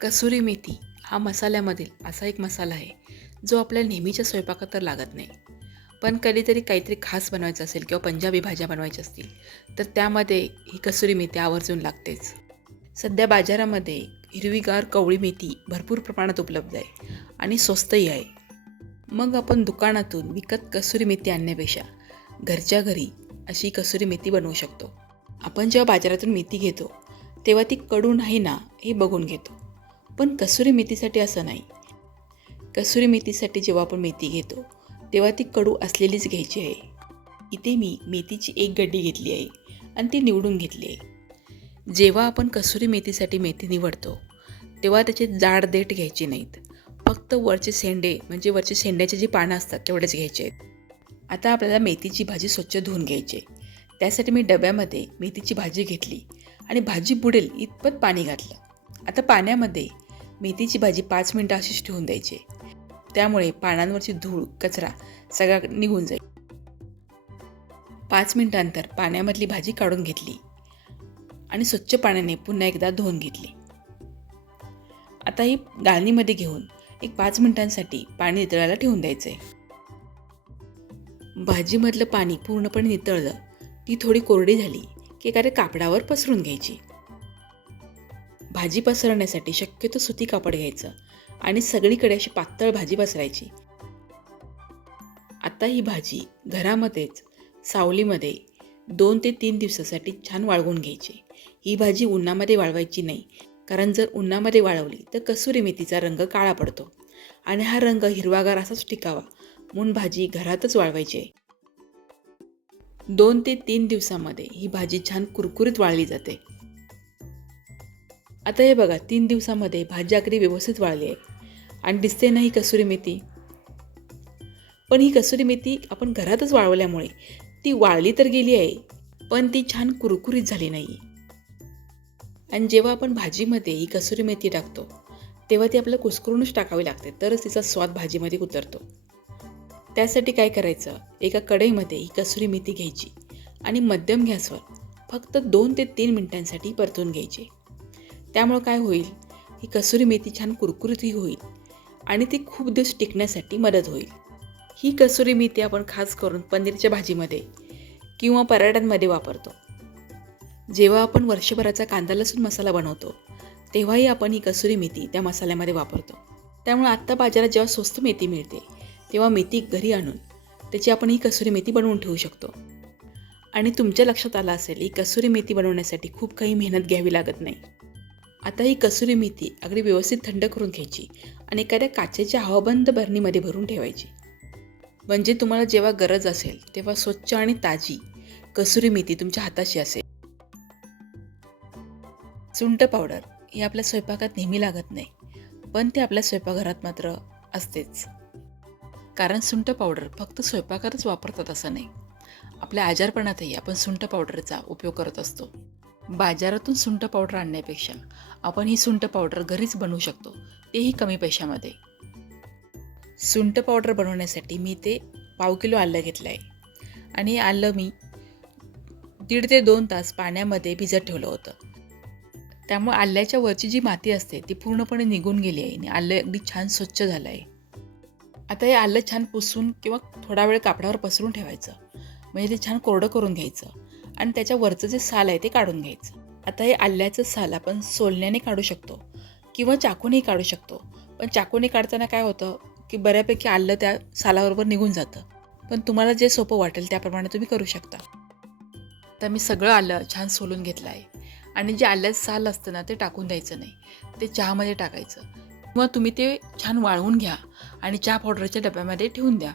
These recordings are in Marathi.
कसुरी मेथी हा मसाल्यामधील असा एक मसाला आहे जो आपल्या नेहमीच्या स्वयंपाकात तर लागत नाही. पण कधीतरी काहीतरी खास बनवायचं असेल किंवा पंजाबी भाज्या बनवायच्या असतील तर त्यामध्ये ही कसुरी मेथी आवर्जून लागतेच. सध्या बाजारामध्ये हिरवीगार कवळी मेथी भरपूर प्रमाणात उपलब्ध आहे आणि स्वस्तही आहे. मग आपण दुकानातून विकत कसुरी मेथी आणण्यापेक्षा घरच्या घरी अशी कसुरी मेथी बनवू शकतो. आपण जेव्हा बाजारातून मेथी घेतो तेव्हा ती कडू नाही ना हे बघून घेतो. पण कसुरी मेथीसाठी असं नाही. कसुरी मेथीसाठी जेव्हा आपण मेथी घेतो तेव्हा ती कडू असलेलीच घ्यायची आहे. इथे मी मेथीची एक गड्डी घेतली आहे आणि ती निवडून घेतली आहे. जेव्हा आपण कसुरी मेथीसाठी मेथी निवडतो तेव्हा त्याचे जाड देठ घ्यायचे नाहीत. फक्त वरचे शेंडे म्हणजे वरचे शेंड्याचे जी पानं असतात तेवढेच घ्यायचे आहेत. आता आपल्याला मेथीची भाजी स्वच्छ धुवून घ्यायची आहे. त्यासाठी मी डब्यामध्ये मेथीची भाजी घेतली आणि भाजी बुडेल इतपत पाणी घातलं. आता पाण्यामध्ये मेथीची भाजी 5 मिनटं अशीच ठेवून द्यायची. त्यामुळे पानांवरची धूळ कचरा सगळा निघून जाईल. 5 मिनिटांनंतर पाण्यामधली भाजी काढून घेतली आणि स्वच्छ पाण्याने पुन्हा एकदा धुवून घेतली. आता ही गाळणीमध्ये घेऊन एक 5 मिनिटांसाठी पाणी नितळायला ठेवून द्यायचं आहे. भाजीमधलं पाणी पूर्णपणे नितळलं ती थोडी कोरडी झाली की एखाद्या कापडावर पसरून घ्यायची. भाजी पसरवण्यासाठी शक्यतो सुती कापड घ्यायचं आणि सगळीकडे अशी पातळ भाजी पसरायची. आता ही भाजी घरामध्येच सावलीमध्ये 2 ते 3 दिवसासाठी छान वाळवून घ्यायची. ही भाजी उन्हामध्ये वाळवायची नाही, कारण जर उन्हामध्ये वाळवली तर कसुरी मेथीचा रंग काळा पडतो आणि हा रंग हिरवागार असाच टिकावा म्हणून भाजी घरातच वाळवायची आहे. 2 ते 3 दिवसामध्ये ही भाजी छान कुरकुरीत वाळली जाते. आता हे बघा 3 दिवसामध्ये भाजी अगदी व्यवस्थित वाळली आहे आणि दिसते ना ही कसुरी मेथी. पण ही कसुरी मेथी आपण घरातच वाळवल्यामुळे ती वाळली तर गेली आहे, पण ती छान कुरकुरीत झाली नाही. आणि जेव्हा आपण भाजीमध्ये ही कसुरी मेथी टाकतो तेव्हा ती आपल्याला कुस्करूनच टाकावी लागते, तरच तिचा स्वाद भाजीमध्ये उतरतो. त्यासाठी काय करायचं, एका कढईमध्ये ही कसुरी मेथी घ्यायची आणि मध्यम गॅसवर फक्त 2 ते 3 मिनिटांसाठी परतून घ्यायची. त्यामुळं काय होईल, ही कसुरी मेथी छान कुरकुरीतही होईल आणि ती खूप दिवस टिकण्यासाठी मदत होईल. ही कसुरी मेथी आपण खास करून पनीरच्या भाजीमध्ये किंवा पराठ्यांमध्ये वापरतो. जेव्हा आपण वर्षभराचा कांदा लसूण मसाला बनवतो तेव्हाही आपण ही कसुरी मेथी त्या मसाल्यामध्ये वापरतो. त्यामुळे आत्ता बाजारात जेव्हा स्वस्त मेथी मिळते तेव्हा मेथी घरी आणून त्याची आपण ही कसुरी मेथी बनवून ठेवू शकतो. आणि तुमच्या लक्षात आलं असेल, ही कसुरी मेथी बनवण्यासाठी खूप काही मेहनत घ्यावी लागत नाही. आता ही कसुरी मेथी अगदी व्यवस्थित थंड करून घ्यायची आणि एखाद्या काचेच्या हवाबंद बरणीमध्ये भरून ठेवायची. म्हणजे तुम्हाला जेव्हा गरज असेल तेव्हा स्वच्छ आणि ताजी कसुरी मेथी तुमच्या हाताशी असेल. सुंठ पावडर ही आपल्या स्वयंपाकात नेहमी लागत नाही, पण ती आपल्या स्वयंपाकघरात मात्र असतेच. कारण सुंठ पावडर फक्त स्वयंपाकातच वापरतात असं नाही, आपल्या आजारपणातही आपण सुंठ पावडरचा उपयोग करत असतो. बाजारातून सुंठ पावडर आणण्यापेक्षा आपण ही सुंठ पावडर घरीच बनवू शकतो, तेही कमी पैशामध्ये. सुंठ पावडर बनवण्यासाठी मी ते 1/2 किलो आलं घेतलं आहे आणि हे आलं मी 1.5 ते 2 तास पाण्यामध्ये भिजत ठेवलं होतं. त्यामुळे आल्याच्या वरची जी माती असते ती पूर्णपणे निघून गेली आहे आणि आलं अगदी छान स्वच्छ झालं आहे. आता हे आलं छान पुसून किंवा थोडा वेळ कापडावर पसरून ठेवायचं, म्हणजे ते छान कोरडं करून घ्यायचं आणि त्याच्या वरचं जे साल आहे ते काढून घ्यायचं. आता हे आल्याचं साल आपण सोलण्याने काढू शकतो किंवा चाकूनेही काढू शकतो. पण चाकूने काढताना काय होतं की बऱ्यापैकी आलं त्या सालाबरोबर निघून जातं. पण तुम्हाला जे सोपं वाटेल त्याप्रमाणे तुम्ही करू शकता. तर मी सगळं आलं छान सोलून घेतलं आहे आणि जे आल्याचं साल असतं ना ते टाकून द्यायचं नाही, ते चहामध्ये टाकायचं किंवा तुम्ही ते छान वाळवून घ्या आणि चहा पावडरच्या डब्यामध्ये ठेवून द्या.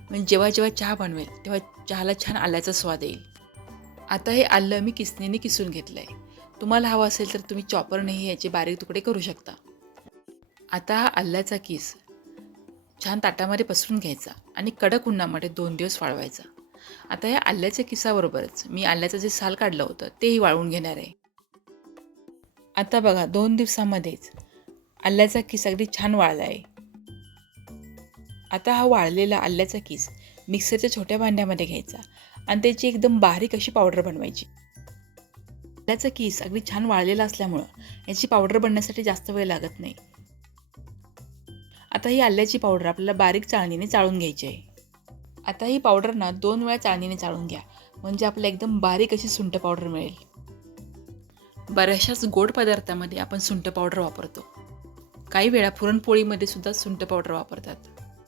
म्हणजे जेव्हा जेव्हा चहा बनवेल तेव्हा चहाला छान आल्याचा स्वाद येईल. आता हे आलं मी किसणीने किसून घेतलं आहे. तुम्हाला हवं असेल तर तुम्ही चॉपरनेही याचे बारीक तुकडे करू शकता. आता हा आल्याचा किस छान ताटामध्ये पसरून घ्यायचा आणि कडक उन्हामध्ये 2 दिवस वाळवायचा. आता या आल्याच्या किसाबरोबरच मी आल्याचं जे साल काढलं होतं तेही वाळवून घेणार आहे. आता बघा 2 दिवसामध्येच आल्याचा किस अगदी छान वाळला आहे. आता हा वाळलेला आल्याचा किस मिक्सरच्या छोट्या भांड्यामध्ये घ्यायचा आणि त्याची एकदम बारीक अशी पावडर बनवायची. आल्याचा किस अगदी छान वाळलेला असल्यामुळं याची पावडर बनण्यासाठी जास्त वेळ लागत नाही. आता ही आल्याची पावडर आपल्याला बारीक चाळणीने चाळून घ्यायची आहे. आता ही पावडर 2 वेळा चाळणीने चाळून घ्या, म्हणजे आपल्याला एकदम बारीक अशी सुंठ पावडर मिळेल. बऱ्याचशाच गोड पदार्थामध्ये आपण सुंठ पावडर वापरतो. काही वेळा पुरणपोळीमध्ये सुद्धा सुंठ पावडर वापरतात.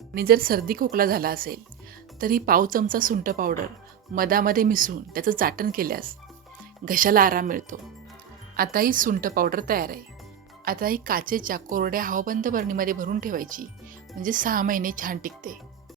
आणि जर सर्दी खोकला झाला असेल तर ही पाव चमचा सुंठ पावडर मधामध्ये मिसळून त्याचं चाटण केल्यास घशाला आराम मिळतो. आता ही सुंठ पावडर तयार आहे. आता ही काचेच्या कोरड्या हवाबंद बरणीमध्ये भरून ठेवायची, म्हणजे 6 महिने छान टिकते.